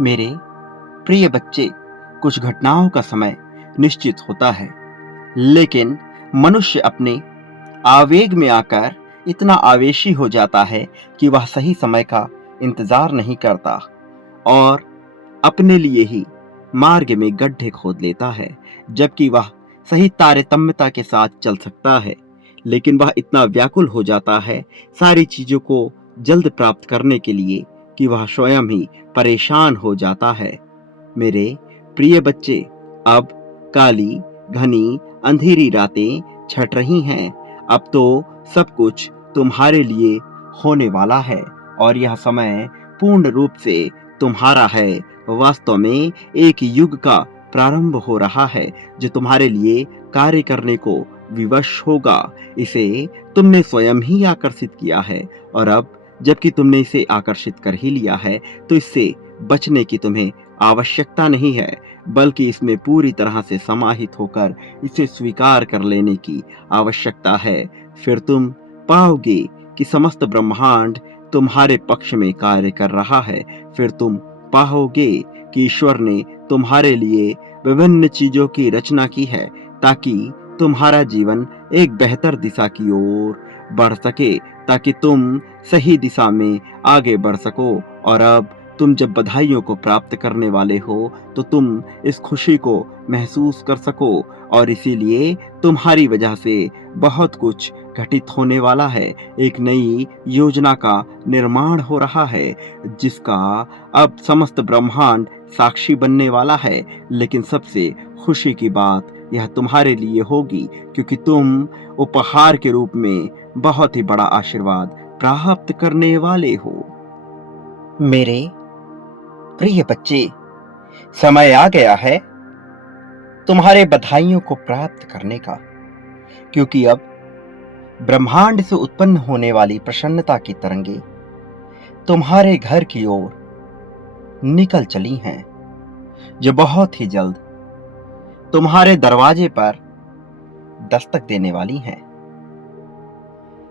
मेरे प्रिय बच्चे, कुछ घटनाओं का समय निश्चित होता है, लेकिन मनुष्य अपने आवेग में आकर इतना आवेशी हो जाता है कि वह सही समय का इंतजार नहीं करता और अपने लिए ही मार्ग में गड्ढे खोद लेता है, जबकि वह सही तारतम्यता के साथ चल सकता है। लेकिन वह इतना व्याकुल हो जाता है सारी चीजों को जल्द प्राप्त करने के लिए कि वह स्वयं ही परेशान हो जाता है। मेरे प्रिय बच्चे, अब काली घनी अंधेरी रातें छट रही हैं। अब तो सब कुछ तुम्हारे लिए होने वाला है और यह समय पूर्ण रूप से तुम्हारा है। वास्तव में एक युग का प्रारंभ हो रहा है जो तुम्हारे लिए कार्य करने को विवश होगा। इसे तुमने स्वयं ही आकर्षित किया है और अब जबकि तुमने इसे आकर्षित कर ही लिया है तो इससे बचने की तुम्हें आवश्यकता नहीं है, बल्कि इसमें पूरी तरह से समाहित होकर इसे स्वीकार कर लेने की आवश्यकता है। फिर तुम पाओगे कि समस्त ब्रह्मांड तुम्हारे पक्ष में कार्य कर रहा है। फिर तुम पाओगे कि ईश्वर ने तुम्हारे लिए विभिन्न चीजों की रचना की है ताकि तुम्हारा जीवन एक बेहतर दिशा की ओर बढ़ सके, ताकि तुम सही दिशा में आगे बढ़ सको। और अब तुम जब बधाइयों को प्राप्त करने वाले हो तो तुम इस खुशी को महसूस कर सको और इसीलिए तुम्हारी वजह से बहुत कुछ घटित होने वाला है। एक नई योजना का निर्माण हो रहा है जिसका अब समस्त ब्रह्मांड साक्षी बनने वाला है। लेकिन सबसे खुशी की बात यह तुम्हारे लिए होगी क्योंकि तुम उपहार के रूप में बहुत ही बड़ा आशीर्वाद प्राप्त करने वाले हो। मेरे प्रिय बच्चे, समय आ गया है तुम्हारे बधाइयों को प्राप्त करने का, क्योंकि अब ब्रह्मांड से उत्पन्न होने वाली प्रसन्नता की तरंगे तुम्हारे घर की ओर निकल चली हैं, जो बहुत ही जल्द तुम्हारे दरवाजे पर दस्तक देने वाली हैं।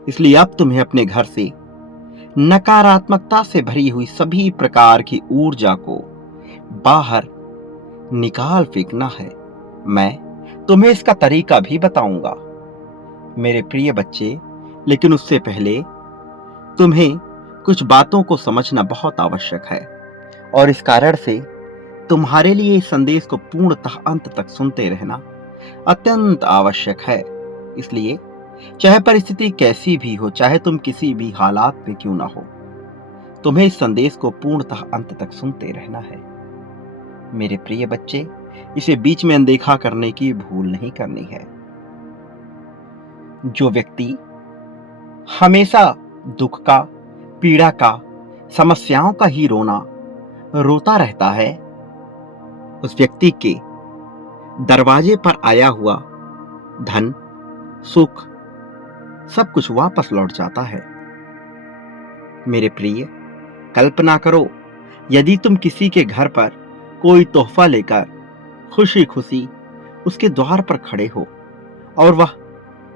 इसलिए अब तुम्हें अपने घर से नकारात्मकता से भरी हुई सभी प्रकार की ऊर्जा को बाहर निकाल फेंकना है। मैं तुम्हें इसका तरीका भी बताऊंगा मेरे प्रिय बच्चे, लेकिन उससे पहले तुम्हें कुछ बातों को समझना बहुत आवश्यक है और इस कारण से तुम्हारे लिए इस संदेश को पूर्णतः अंत तक सुनते रहना अत्यंत आवश्यक है। इसलिए चाहे परिस्थिति कैसी भी हो, चाहे तुम किसी भी हालात में क्यों ना हो, तुम्हें इस संदेश को पूर्णतः अंत तक सुनते रहना है। मेरे प्रिय बच्चे, इसे बीच में अनदेखा करने की भूल नहीं करनी है। जो व्यक्ति हमेशा दुख का, पीड़ा का, समस्याओं का ही रोता रहता है, उस व्यक्ति के दरवाजे पर आया हुआ धन, सुख, सब कुछ वापस लौट जाता है। मेरे प्रिय, कल्पना करो यदि तुम किसी के घर पर कोई तोहफा लेकर खुशी खुशी उसके द्वार पर खड़े हो और वह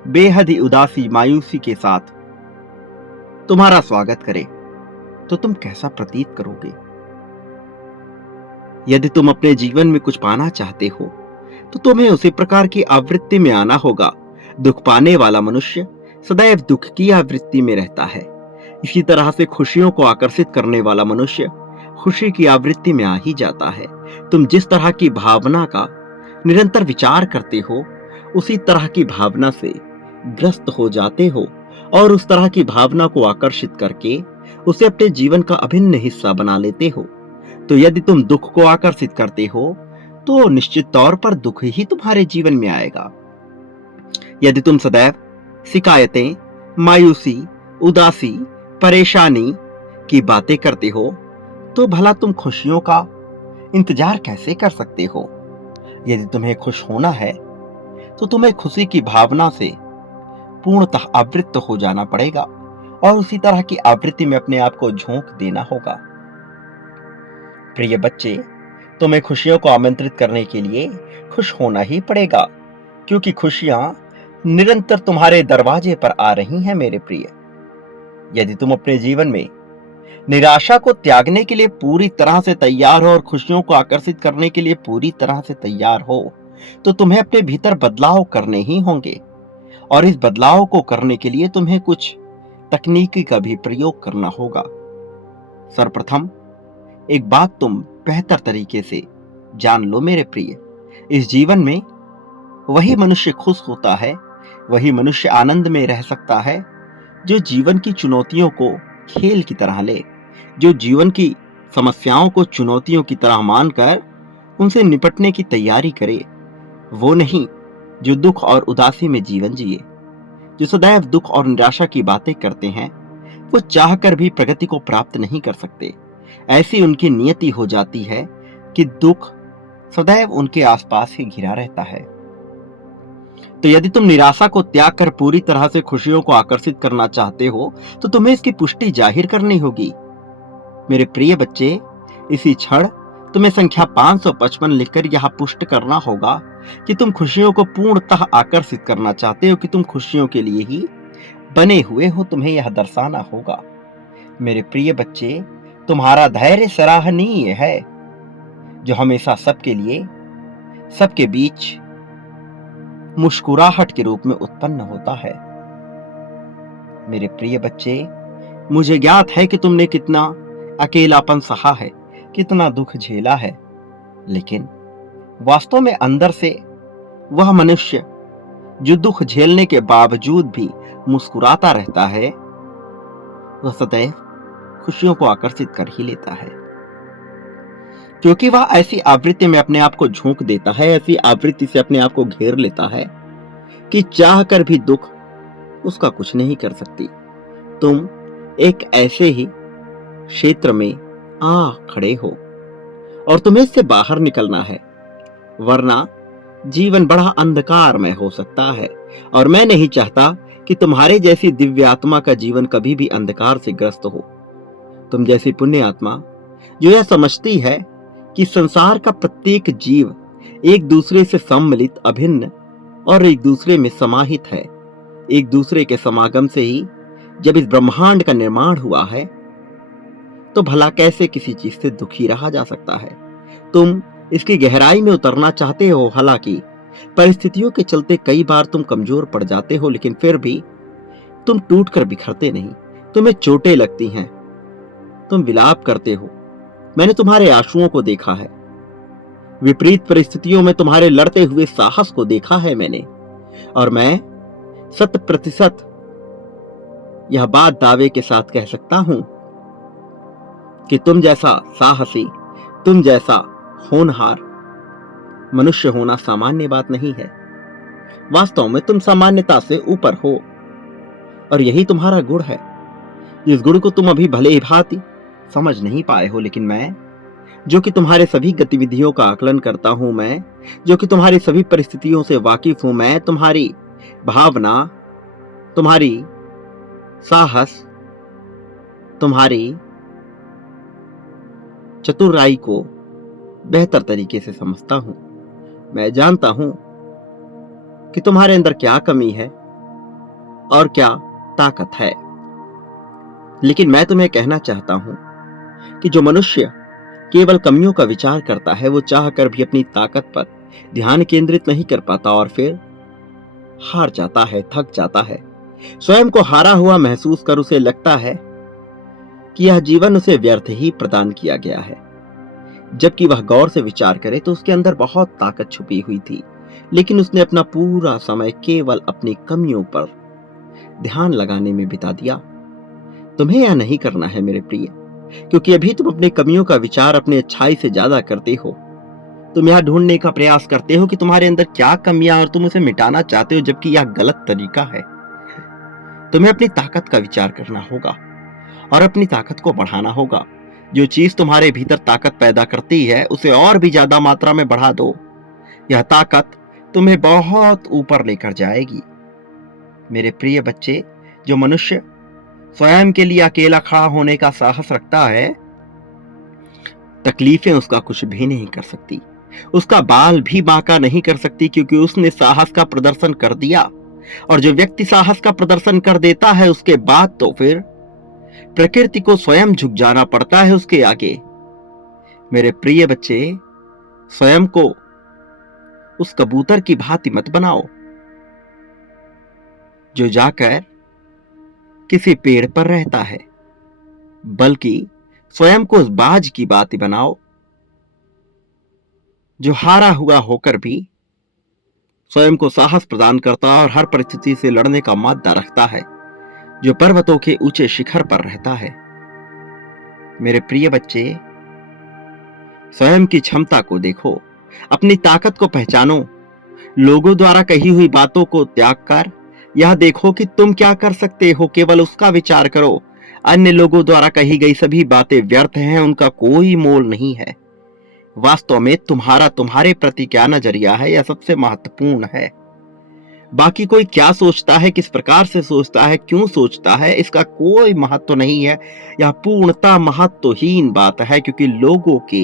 बेहद ही उदासी मायूसी के साथ तुम्हारा स्वागत करे, तो तुम कैसा प्रतीत करोगे? यदि तुम अपने जीवन में कुछ पाना चाहते हो तो तुम्हें उसी प्रकार की आवृत्ति में आना होगा। दुख पाने वाला मनुष्य सदैव दुख की आवृत्ति में रहता है। इसी तरह से खुशियों को आकर्षित करने वाला मनुष्य खुशी की आवृत्ति में आ ही जाता है। तुम जिस तरह की भावना का निरंतर विचार करते हो, उसी तरह की भावना से ग्रस्त हो जाते हो और उस तरह की भावना को आकर्षित करके उसे अपने जीवन का अभिन्न हिस्सा बना लेते हो। तो यदि तुम दुख को आकर्षित करते हो तो निश्चित तौर पर दुख ही तुम्हारे जीवन में आएगा। यदि तुम सदैव शिकायतें, मायूसी, उदासी, परेशानी की बातें करते हो तो भला तुम खुशियों का इंतजार कैसे कर सकते हो? यदि तुम्हें खुश होना है तो तुम्हें खुशी की भावना से पूर्णतः आवृत्त हो जाना पड़ेगा और उसी तरह की आवृत्ति में अपने आप को झोंक देना होगा। प्रिय बच्चे, तुम्हें खुशियों को आमंत्रित करने के लिए खुश होना ही पड़ेगा, क्योंकि खुशियां निरंतर तुम्हारे दरवाजे पर आ रही हैं। मेरे प्रिय, यदि तुम अपने जीवन में निराशा को त्यागने के लिए पूरी तरह से तैयार हो और खुशियों को आकर्षित करने के लिए पूरी तरह से तैयार हो, तो तुम्हें अपने भीतर बदलाव करने ही होंगे। और इस बदलाव को करने के लिए तुम्हें कुछ तकनीकी का भी प्रयोग करना होगा। सर्वप्रथम एक बात तुम बेहतर तरीके से जान लो मेरे प्रिय, इस जीवन में वही मनुष्य खुश होता है, वही मनुष्य आनंद में रह सकता है जो जीवन की चुनौतियों को खेल की तरह ले, जो जीवन की समस्याओं को चुनौतियों की तरह मानकर उनसे निपटने की तैयारी करे। वो नहीं जो दुख और उदासी में जीवन जिए, जो सदैव दुख और निराशा की बातें करते हैं। वो चाहकर भी प्रगति को प्राप्त नहीं कर सकते। ऐसी उनकी नियति हो जाती है कि दुख सदैव उनके आसपास ही घिरा रहता है। तो यदि तुम निराशा को त्याग कर पूरी तरह से खुशियों को आकर्षित करना चाहते हो, तो तुम्हें इसकी पुष्टि जाहिर करनी होगी। मेरे प्रिय बच्चे, इसी क्षण तुम्हें संख्या 555 लिखकर यह पुष्ट करना होगा कि तुम खुशियों को पूर्णतः आकर्षित करना चाहते हो, कि तुम खुशियों के लिए ही बने हुए हो। तुम्हें यह दर्शाना होगा। मेरे प्रिय बच्चे, तुम्हारा धैर्य सराहनीय है, जो हमेशा सबके लिए, सबके बीच मुस्कुराहट के रूप में उत्पन्न होता है। मेरे प्रिय बच्चे, मुझे ज्ञात है कि तुमने कितना अकेलापन सहा है, कितना दुख झेला है, लेकिन वास्तव में अंदर से वह मनुष्य जो दुख झेलने के बावजूद भी मुस्कुराता रहता है, वह सदैव खुशियों को आकर्षित कर ही लेता है, क्योंकि वह ऐसी आवृत्ति में अपने आप को झोंक देता है, ऐसी आवृत्ति से अपने आप को घेर लेता है कि चाह कर भी दुख उसका कुछ नहीं कर सकती। तुम एक ऐसे ही क्षेत्र में आ खड़े हो और तुम्हें इससे बाहर निकलना है, वरना जीवन बड़ा अंधकारमय हो सकता है। और मैं नहीं चाहता कि तुम्हारे जैसी दिव्य आत्मा का जीवन कभी भी अंधकार से ग्रस्त हो। तुम जैसी पुण्य आत्मा जो यह समझती है कि संसार का प्रत्येक जीव एक दूसरे से सम्मिलित, अभिन्न और एक दूसरे में समाहित है। एक दूसरे के समागम से ही जब इस ब्रह्मांड का निर्माण हुआ है, तो भला कैसे किसी चीज से दुखी रहा जा सकता है। तुम इसकी गहराई में उतरना चाहते हो, हालांकि परिस्थितियों के चलते कई बार तुम कमजोर पड़ जाते हो, लेकिन फिर भी तुम टूटकर बिखरते नहीं। तुम्हें चोटें लगती हैं, तुम विलाप करते हो। मैंने तुम्हारे आंसुओं को देखा है, विपरीत परिस्थितियों में तुम्हारे लड़ते हुए साहस को देखा है मैंने। और मैं 100% यह बात दावे के साथ कह सकता हूं कि तुम जैसा साहसी, तुम जैसा होनहार मनुष्य होना सामान्य बात नहीं है। वास्तव में तुम सामान्यता से ऊपर हो, और यही तुम्हारा गुण है। इस गुण को तुम अभी भले ही भांति समझ नहीं पाए हो, लेकिन मैं जो कि तुम्हारे सभी गतिविधियों का आकलन करता हूं, मैं जो कि तुम्हारी सभी परिस्थितियों से वाकिफ हूं, मैं तुम्हारी भावना, तुम्हारी साहस, तुम्हारी चतुराई को बेहतर तरीके से समझता हूं। मैं जानता हूं कि तुम्हारे अंदर क्या कमी है और क्या ताकत है। लेकिन मैं तुम्हें कहना चाहता हूं कि जो मनुष्य केवल कमियों का विचार करता है, वो चाहकर भी अपनी ताकत पर ध्यान केंद्रित नहीं कर पाता और फिर हार जाता है, थक जाता है। स्वयं को हारा हुआ महसूस कर उसे लगता है कि यह जीवन उसे व्यर्थ ही प्रदान किया गया है। जबकि वह गौर से विचार करे तो उसके अंदर बहुत ताकत छुपी हुई थी, लेकिन उसने अपना पूरा समय केवल अपनी कमियों पर ध्यान लगाने में बिता दिया। तुम्हें यह नहीं करना है मेरे प्रिय, क्योंकि अभी तुम अपनी कमियों का विचार अपनी अच्छाई से ज्यादा करते हो। तुम यह ढूंढने का प्रयास करते हो कि तुम्हारे अंदर क्या कमियां और तुम उसे मिटाना चाहते हो, जबकि यह गलत तरीका है। तुम्हें अपनी ताकत का विचार करना होगा और अपनी ताकत को बढ़ाना होगा। जो चीज तुम्हारे भीतर ताकत पैदा करती है, उसे और भी ज्यादा मात्रा में बढ़ा दो। यह ताकत तुम्हें बहुत ऊपर लेकर जाएगी। मेरे प्रिय बच्चे, जो मनुष्य स्वयं के लिए अकेला खड़ा होने का साहस रखता है, तकलीफें उसका कुछ भी नहीं कर सकती, उसका बाल भी बांका नहीं कर सकती, क्योंकि उसने साहस का प्रदर्शन कर दिया। और जो व्यक्ति साहस का प्रदर्शन कर देता है, उसके बाद तो फिर प्रकृति को स्वयं झुक जाना पड़ता है उसके आगे। मेरे प्रिय बच्चे, स्वयं को उस कबूतर की भांति मत बनाओ जो जाकर किसी पेड़ पर रहता है, बल्कि स्वयं को उस बाज की भांति बनाओ जो हारा हुआ होकर भी स्वयं को साहस प्रदान करता है और हर परिस्थिति से लड़ने का माद्दा रखता है, जो पर्वतों के ऊंचे शिखर पर रहता है। मेरे प्रिय बच्चे, स्वयं की क्षमता को देखो, अपनी ताकत को पहचानो। लोगों द्वारा कही हुई बातों को त्याग कर यह देखो कि तुम क्या कर सकते हो, केवल उसका विचार करो। अन्य लोगों द्वारा कही गई सभी बातें व्यर्थ हैं, उनका कोई मोल नहीं है। वास्तव में तुम्हारे प्रति क्या नजरिया है, यह सबसे महत्वपूर्ण है। बाकी कोई क्या सोचता है, किस प्रकार से सोचता है, क्यों सोचता है, इसका कोई महत्व नहीं है। यह पूर्णतः महत्वहीन बात है, क्योंकि लोगों के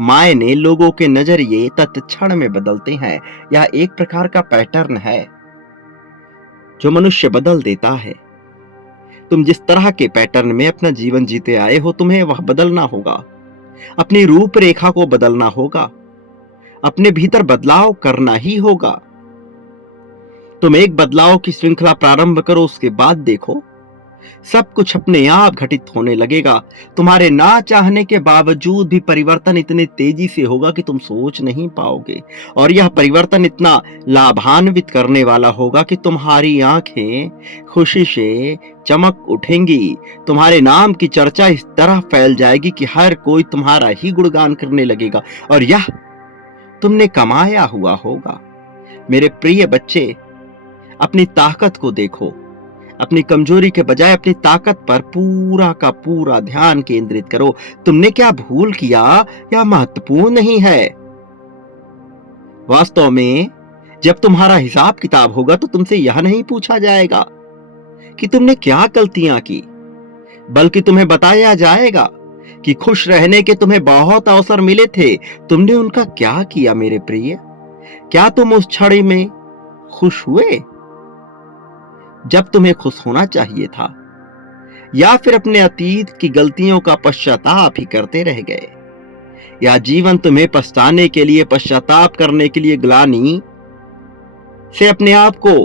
मायने, लोगों के नजरिए तत्क्षण में बदलते हैं। यह एक प्रकार का पैटर्न है जो मनुष्य बदल देता है। तुम जिस तरह के पैटर्न में अपना जीवन जीते आए हो, तुम्हें वह बदलना होगा। अपनी रूपरेखा को बदलना होगा, अपने भीतर बदलाव करना ही होगा। तुम एक बदलाव की श्रृंखला प्रारंभ करो, उसके बाद देखो सब कुछ अपने आप घटित होने लगेगा। तुम्हारे ना चाहने के बावजूद भी परिवर्तन इतने तेजी से होगा कि तुम सोच नहीं पाओगे, और यह परिवर्तन इतना लाभान्वित करने वाला होगा कि तुम्हारी आंखें खुशी से चमक उठेंगी। तुम्हारे नाम की चर्चा इस तरह फैल जाएगी कि हर कोई तुम्हारा ही गुणगान करने लगेगा, और यह तुमने कमाया हुआ होगा। मेरे प्रिय बच्चे, अपनी ताकत को देखो। अपनी कमजोरी के बजाय अपनी ताकत पर पूरा का पूरा ध्यान केंद्रित करो। तुमने क्या भूल किया, यह महत्वपूर्ण नहीं है। वास्तव में जब तुम्हारा हिसाब किताब होगा तो तुमसे यह नहीं पूछा जाएगा कि तुमने क्या गलतियां की, बल्कि तुम्हें बताया जाएगा कि खुश रहने के तुम्हें बहुत अवसर मिले थे, तुमने उनका क्या किया। मेरे प्रिय, क्या तुम उस क्षण में खुश हुए जब तुम्हें खुश होना चाहिए था, या फिर अपने अतीत की गलतियों का पश्चाताप ही करते रह गए? या जीवन तुम्हें पछताने के लिए, पश्चाताप करने के लिए, ग्लानि से अपने आप को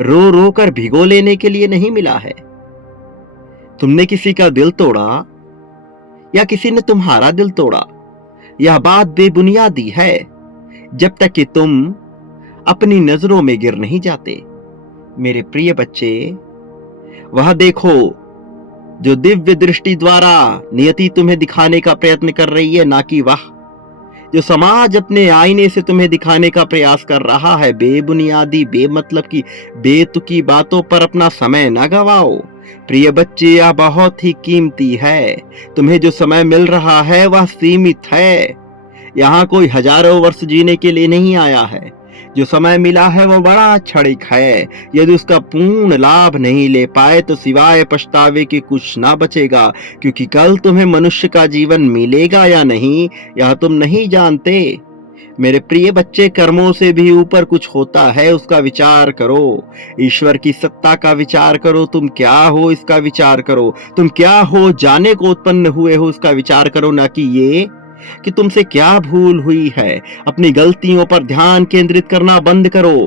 रो रो कर भिगो लेने के लिए नहीं मिला है? तुमने किसी का दिल तोड़ा या किसी ने तुम्हारा दिल तोड़ा, यह बात बेबुनियादी है जब तक कि तुम अपनी नजरों में गिर नहीं जाते। मेरे प्रिय बच्चे, वह देखो जो दिव्य दृष्टि द्वारा नियति तुम्हें दिखाने का प्रयत्न कर रही है, ना कि वह जो समाज अपने आईने से तुम्हें दिखाने का प्रयास कर रहा है। बेबुनियादी, बेमतलब की, बेतुकी बातों पर अपना समय न गवाओ। प्रिय बच्चे, यह बहुत ही कीमती है। तुम्हें जो समय मिल रहा है वह सीमित है। यहाँ कोई हजारों वर्ष जीने के लिए नहीं आया है। जो समय मिला है वो बड़ा क्षणिक है। यदि उसका पूर्ण लाभ नहीं ले पाए तो सिवाय पछतावे के कुछ ना बचेगा, क्योंकि कल तुम्हें मनुष्य का जीवन मिलेगा या नहीं, यह तुम नहीं जानते। मेरे प्रिय बच्चे, कर्मों से भी ऊपर कुछ होता है, उसका विचार करो। ईश्वर की सत्ता का विचार करो। तुम क्या हो इसका विचार करो। तुम क्या हो जाने को उत्पन्न हुए हो इसका विचार करो, ना कि ये कि तुमसे क्या भूल हुई है। अपनी गलतियों पर ध्यान केंद्रित करना बंद करो।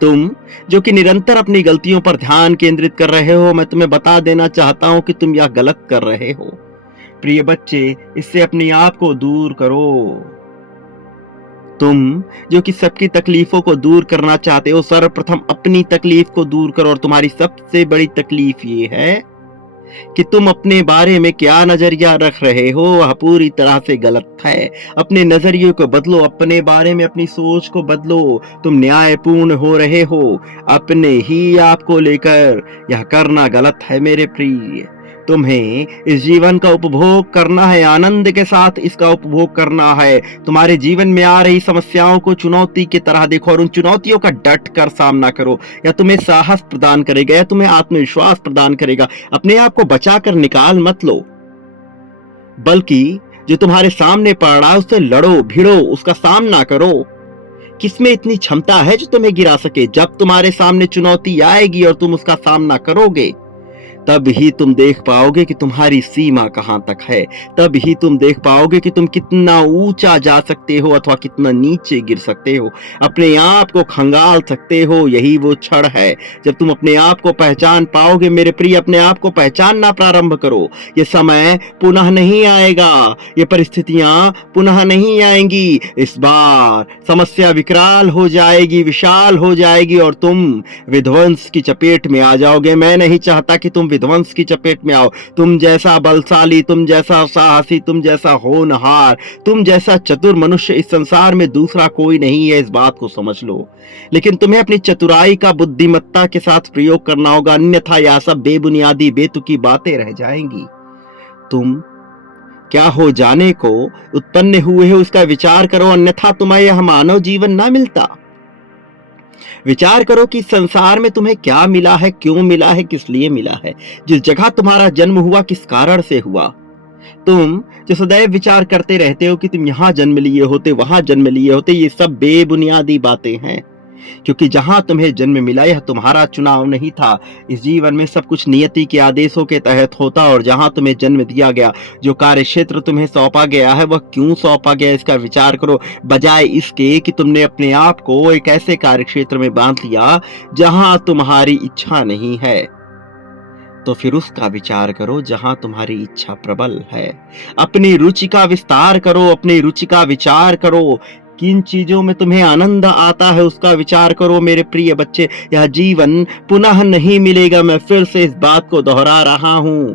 तुम जो कि निरंतर अपनी गलतियों पर ध्यान केंद्रित कर रहे हो, मैं तुम्हें बता देना चाहता हूं कि तुम यह गलत कर रहे हो। प्रिय बच्चे, इससे अपने आप को दूर करो। तुम जो कि सबकी तकलीफों को दूर करना चाहते हो, सर्वप्रथम अपनी तकलीफ को दूर करो। और तुम्हारी सबसे बड़ी तकलीफ ये है कि तुम अपने बारे में क्या नजरिया रख रहे हो, वह पूरी तरह से गलत है। अपने नजरिए को बदलो, अपने बारे में अपनी सोच को बदलो। तुम न्यायपूर्ण हो रहे हो, अपने ही आप को लेकर यह करना गलत है। मेरे प्रिय, तुम्हें इस जीवन का उपभोग करना है, आनंद के साथ इसका उपभोग करना है। तुम्हारे जीवन में आ रही समस्याओं को चुनौती की तरह देखो और उन चुनौतियों का डट कर सामना करो। या तुम्हें साहस प्रदान करेगा, या तुम्हें आत्मविश्वास प्रदान करेगा। अपने आप को बचा कर निकाल मत लो, बल्कि जो तुम्हारे सामने पड़ रहा है उससे लड़ो, भिड़ो, उसका सामना करो। किसमें इतनी क्षमता है जो तुम्हें गिरा सके? जब तुम्हारे सामने चुनौती आएगी और तुम उसका सामना करोगे तब ही तुम देख पाओगे कि तुम्हारी सीमा कहां तक है। तब ही तुम देख पाओगे कि तुम कितना ऊंचा जा सकते हो अथवा कितना नीचे गिर सकते हो, अपने आप को खंगाल सकते हो। यही वो क्षण है जब तुम अपने आप को पहचान पाओगे। मेरे प्रिय, अपने आप को पहचानना प्रारंभ करो। ये समय पुनः नहीं आएगा, ये परिस्थितियां पुनः नहीं आएंगी। इस बार समस्या विकराल हो जाएगी, विशाल हो जाएगी और तुम विध्वंस की चपेट में आ जाओगे। मैं नहीं चाहता कि तुम विध्वंस की चपेट में आओ। तुम जैसा बलशाली, तुम जैसा साहसी, तुम जैसा होनहार, तुम जैसा चतुर मनुष्य इस संसार में दूसरा कोई नहीं है, इस बात को समझ लो। लेकिन तुम्हें अपनी चतुराई का बुद्धिमत्ता के साथ प्रयोग करना होगा, अन्यथा यह सब बेबुनियादी बेतुकी बातें रह जाएंगी। तुम क्या हो जाने को उत्पन्न हुए हो उसका विचार करो, अन्यथा तुम्हें यह मानव जीवन ना मिलता। विचार करो कि संसार में तुम्हें क्या मिला है, क्यों मिला है, किस लिए मिला है। जिस जगह तुम्हारा जन्म हुआ किस कारण से हुआ। तुम जो सदैव विचार करते रहते हो कि तुम यहां जन्म लिए होते, वहां जन्म लिए होते, ये सब बेबुनियादी बातें हैं। क्योंकि जहां तुम्हें जन्म मिला यह तुम्हारा चुनाव नहीं था। इस जीवन में सब कुछ नियति के आदेशों के तहत होता, और जहां तुम्हें जन्म दिया गया, जो कार्य क्षेत्र तुम्हें सौंपा गया है, वह क्यों सौंपा गया इसका विचार करो, बजाय इसके कि तुमने अपने आप को एक ऐसे कार्य क्षेत्र में बांध लिया जहां तुम्हारी इच्छा नहीं है। तो फिर उसका विचार करो जहां तुम्हारी इच्छा प्रबल है। अपनी रुचि का विस्तार करो, अपनी रुचि का विचार करो। किन चीजों में तुम्हें आनंद आता है उसका विचार करो। मेरे प्रिय बच्चे, यह जीवन पुनः नहीं मिलेगा। मैं फिर से इस बात को दोहरा रहा हूं,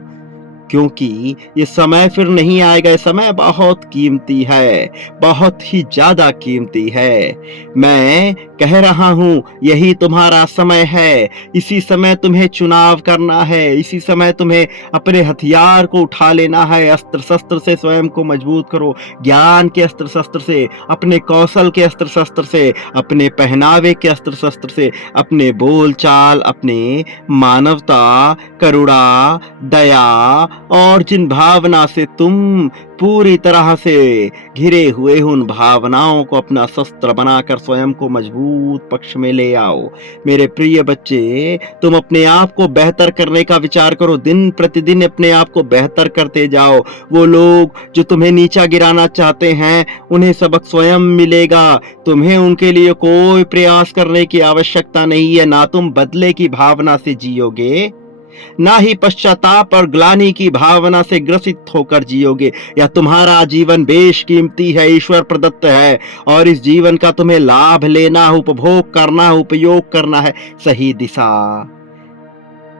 क्योंकि ये समय फिर नहीं आएगा। ये समय बहुत कीमती है, बहुत ही ज्यादा कीमती है। मैं कह रहा हूं, यही तुम्हारा समय है। इसी समय तुम्हें चुनाव करना है, इसी समय तुम्हें अपने हथियार को उठा लेना है। अस्त्र शस्त्र से स्वयं को मजबूत करो, ज्ञान के अस्त्र शस्त्र से, अपने कौशल के अस्त्र शस्त्र से, अपने पहनावे के अस्त्र शस्त्र से, अपने बोल चाल, अपने मानवता, करुणा, दया और जिन भावना से तुम पूरी तरह से घिरे हुए हो, उन भावनाओं को अपना शस्त्र बनाकर स्वयं को मजबूत पक्ष में ले आओ। मेरे प्रिय बच्चे, तुम अपने आप को बेहतर करने का विचार करो। दिन प्रतिदिन अपने आप को बेहतर करते जाओ। वो लोग जो तुम्हें नीचा गिराना चाहते हैं, उन्हें सबक स्वयं मिलेगा। तुम्हें उनके लिए कोई प्रयास करने की आवश्यकता नहीं है। ना तुम बदले की भावना से जियोगे, ना ही पश्चाताप और ग्लानि की भावना से ग्रसित होकर जियोगे। यह तुम्हारा जीवन बेशकीमती है, ईश्वर प्रदत्त है, और इस जीवन का तुम्हें लाभ लेना, उपभोग करना, उपयोग करना है। सही दिशा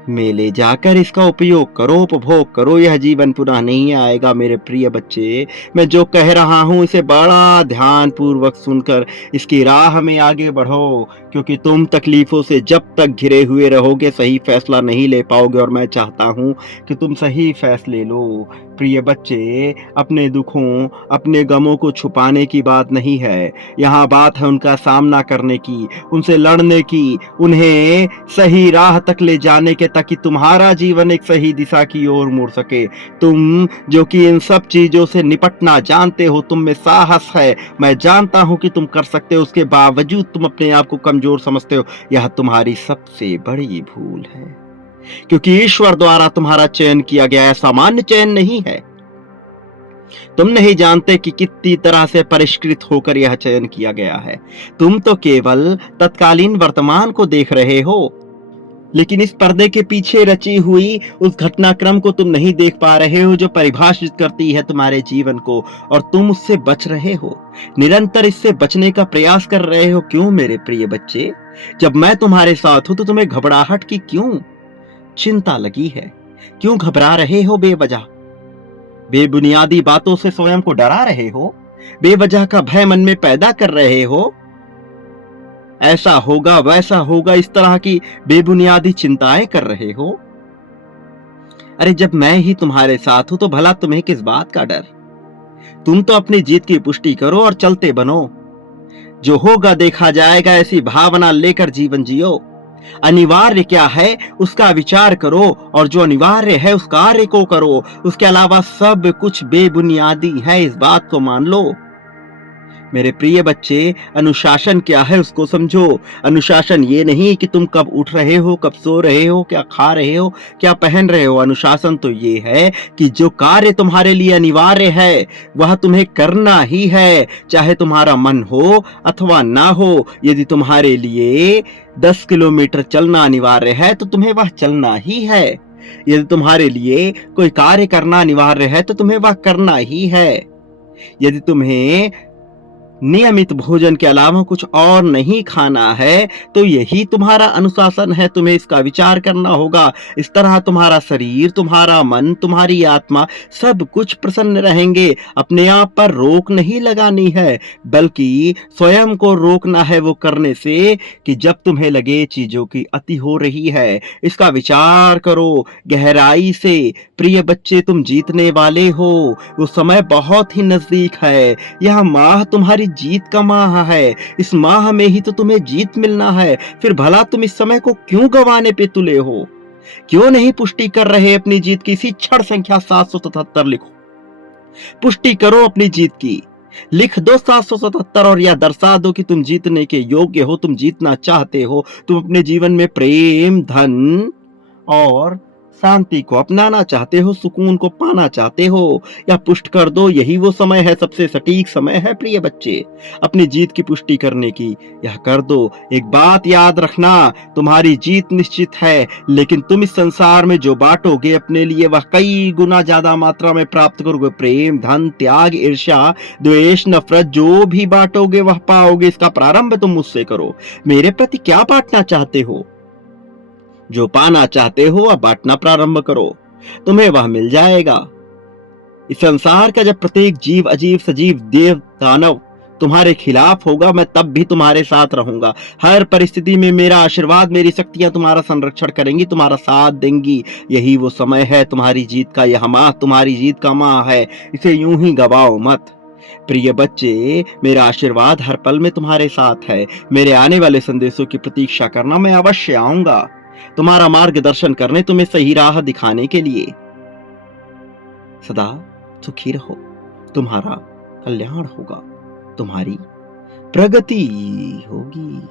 में ले जाकर इसका उपयोग करो, उपभोग करो। यह जीवन पुनः नहीं आएगा। मेरे प्रिय बच्चे, मैं जो कह रहा हूं इसे बड़ा ध्यान पूर्वक सुनकर इसकी राह में आगे बढ़ो, क्योंकि तुम तकलीफों से जब तक घिरे हुए रहोगे सही फैसला नहीं ले पाओगे, और मैं चाहता हूं कि तुम सही फैसले लो। प्रिय बच्चे, अपने दुखों, अपने गमों को छुपाने की बात नहीं है। यहाँ बात है उनका सामना करने की, उनसे लड़ने की, उन्हें सही राह तक ले जाने के, ताकि तुम्हारा जीवन एक सही दिशा की ओर मुड़ सके। तुम जो कि इन सब चीजों से निपटना जानते हो, तुम में साहस है, मैं जानता हूं कि तुम कर सकते हो, उसके बावजूद तुम अपने आप को कमजोर समझते हो। यह तुम्हारी सबसे बड़ी भूल है, क्योंकि ईश्वर द्वारा तुम्हारा चयन किया गया है, सामान्य चयन नहीं है। तुम नहीं जानते कि कितनी तरह से परिष्कृत होकर यह चयन किया गया है। तुम तो केवल तत्कालीन वर्तमान को देख रहे हो, लेकिन इस पर्दे के पीछे रची हुई उस घटनाक्रम को तुम नहीं देख पा रहे हो, जो परिभाषित करती है तुम्हारे जीवन को, और तुम उससे बच रहे हो, निरंतर इससे बचने का प्रयास कर रहे हो। क्यों मेरे प्रिय बच्चे? जब मैं तुम्हारे साथ हूं तो तुम्हें घबराहट की क्यों चिंता लगी है? क्यों घबरा रहे हो बेवजह? बेबुनियादी बातों से स्वयं को डरा रहे हो, बेवजह का भय मन में पैदा कर रहे हो। ऐसा होगा, वैसा होगा, इस तरह की बेबुनियादी चिंताएं कर रहे हो। अरे जब मैं ही तुम्हारे साथ हूं तो भला तुम्हें किस बात का डर? तुम तो अपनी जीत की पुष्टि करो और चलते बनो। जो होगा देखा जाएगा, ऐसी भावना लेकर जीवन जियो। अनिवार्य क्या है उसका विचार करो, और जो अनिवार्य है उस कार्य को करो। उसके अलावा सब कुछ बेबुनियादी है, इस बात को मान लो। मेरे प्रिय बच्चे, अनुशासन क्या है उसको समझो। अनुशासन ये नहीं कि तुम कब उठ रहे हो, कब सो रहे हो, क्या खा रहे हो, क्या पहन रहे हो। अनुशासन तो ये है कि जो कार्य तुम्हारे लिए अनिवार्य है वह तुम्हें करना ही है, चाहे तुम्हारा मन हो अथवा ना हो। यदि तुम्हारे लिए 10 किलोमीटर चलना अनिवार्य है तो तुम्हें वह चलना ही है। यदि तुम्हारे लिए कोई कार्य करना अनिवार्य है तो तुम्हें वह करना ही है। यदि तुम्हें नियमित भोजन के अलावा कुछ और नहीं खाना है तो यही तुम्हारा अनुशासन है। तुम्हें इसका विचार करना होगा। इस तरह तुम्हारा शरीर, तुम्हारा मन, तुम्हारी आत्मा सब कुछ प्रसन्न रहेंगे। अपने आप पर रोक नहीं लगानी है, बल्कि स्वयं को रोकना है वो करने से कि जब तुम्हें लगे चीजों की अति हो रही है। इसका विचार करो गहराई से। प्रिय बच्चे, तुम जीतने वाले हो। वो समय बहुत ही नजदीक है। यह माह तुम्हारी जीत का माह है। इस माह में ही तो तुम्हें जीत मिलना है। फिर भला तुम इस समय को क्यों गंवाने पे तुले हो? क्यों नहीं पुष्टि कर रहे अपनी जीत की? इसी क्षण संख्या 777 लिखो। पुष्टि करो अपनी जीत की। लिख दो 777 और यह दर्शा दो कि तुम जीतने के योग्य हो, तुम जीतना चाहते हो। तुम अपने जीवन में प्रेम, धन और शांति को अपनाना चाहते हो, सुकून को पाना चाहते हो। या पुष्ट कर दो, यही वो समय है, सबसे सटीक समय है प्रिय बच्चे अपनी जीत की पुष्टि करने की। यह कर दो। एक बात याद रखना, तुम्हारी जीत निश्चित है, लेकिन तुम इस संसार में जो बांटोगे अपने लिए वह कई गुना ज्यादा मात्रा में प्राप्त करोगे। प्रेम, धन, त्याग, ईर्ष्या, द्वेष, नफरत, जो भी बांटोगे वह पाओगे। इसका प्रारंभ तुम मुझसे करो। मेरे प्रति क्या बांटना चाहते हो? जो पाना चाहते हो वह बांटना प्रारंभ करो, तुम्हें वह मिल जाएगा। इस संसार का जब प्रत्येक जीव, अजीब, सजीव, देव, दानव तुम्हारे खिलाफ होगा, मैं तब भी तुम्हारे साथ रहूंगा। हर परिस्थिति में मेरा आशीर्वाद, मेरी शक्तियां तुम्हारा संरक्षण करेंगी, तुम्हारा साथ देंगी। यही वो समय है तुम्हारी जीत का। यह माह तुम्हारी जीत का माह है, इसे यूं ही गवाओ मत। प्रिय बच्चे, मेरा आशीर्वाद हर पल में तुम्हारे साथ है। मेरे आने वाले संदेशों की प्रतीक्षा करना, मैं अवश्य आऊंगा तुम्हारा मार्गदर्शन करने, तुम्हें सही राह दिखाने के लिए। सदा सुखी रहो, तुम्हारा कल्याण होगा, तुम्हारी प्रगति होगी।